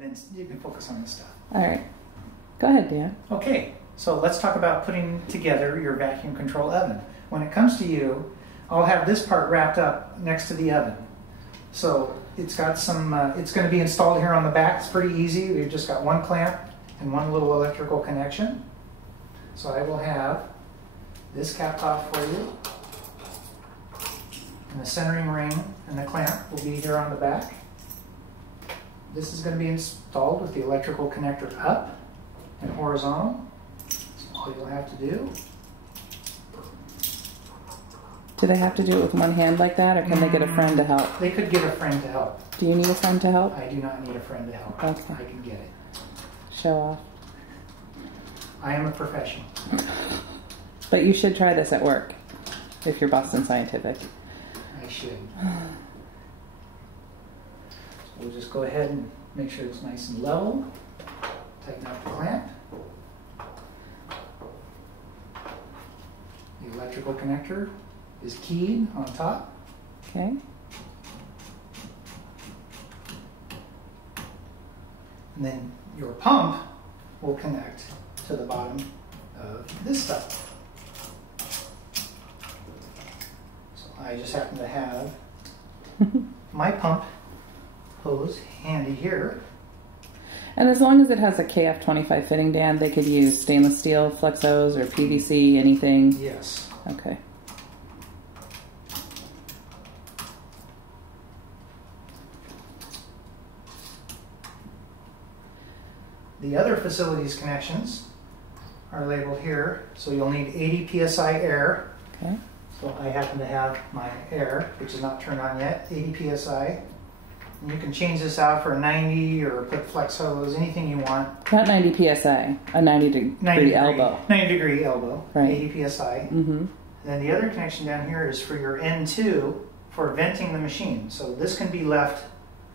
and then you can focus on this stuff. All right. Go ahead, Dan. Okay, so let's talk about putting together your vacuum control oven. When it comes to you, I'll have this part wrapped up next to the oven. So it's got some, it's going to be installed here on the back. It's pretty easy. We've just got one clamp and one little electrical connection. So I will have this capped off for you. And the centering ring and the clamp will be here on the back. This is going to be installed with the electrical connector up and horizontal. So all you'll have to do. Do they have to do it with one hand like that, or can they get a friend to help? They could get a friend to help. Do you need a friend to help? I do not need a friend to help. Okay. I can get it. Show off. I am a professional. But you should try this at work, if you're Boston Scientific. I should. So we'll just go ahead and make sure it's nice and level. Tighten up the clamp. The electrical connector is keyed on top. Okay. And then your pump will connect to the bottom of this stuff. So I just happen to have my pump hose handy here. And as long as it has a KF25 fitting, Dan, they could use stainless steel flex hose or PVC, anything? Yes. Okay. The other facilities connections are labeled here, so you'll need 80 psi air. Okay. So I happen to have my air, which is not turned on yet, 80 psi. And you can change this out for 90 or put flex hose, anything you want. Not 90 psi, a 90 degree elbow. 90 degree elbow, right. 80 psi. Mm-hmm. And then the other connection down here is for your N2 for venting the machine. So this can be left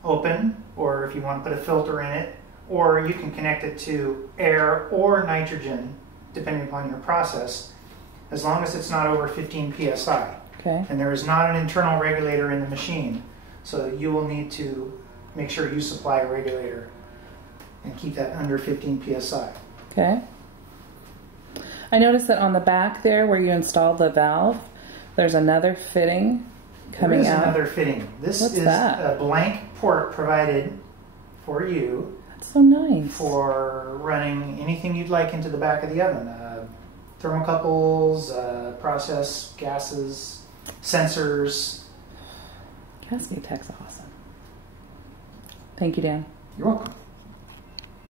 open, or if you want to put a filter in it, or you can connect it to air or nitrogen, depending upon your process, as long as it's not over 15 psi. Okay. And there is not an internal regulator in the machine, so you will need to make sure you supply a regulator and keep that under 15 psi. Okay. I noticed that on the back there where you installed the valve, there's another fitting coming out. There is another fitting. This What's is that? a blank port provided for you. So nice. For running anything you'd like into the back of the oven. Thermocouples, process gases, sensors. Cascade Tech's awesome. Thank you, Dan. You're welcome.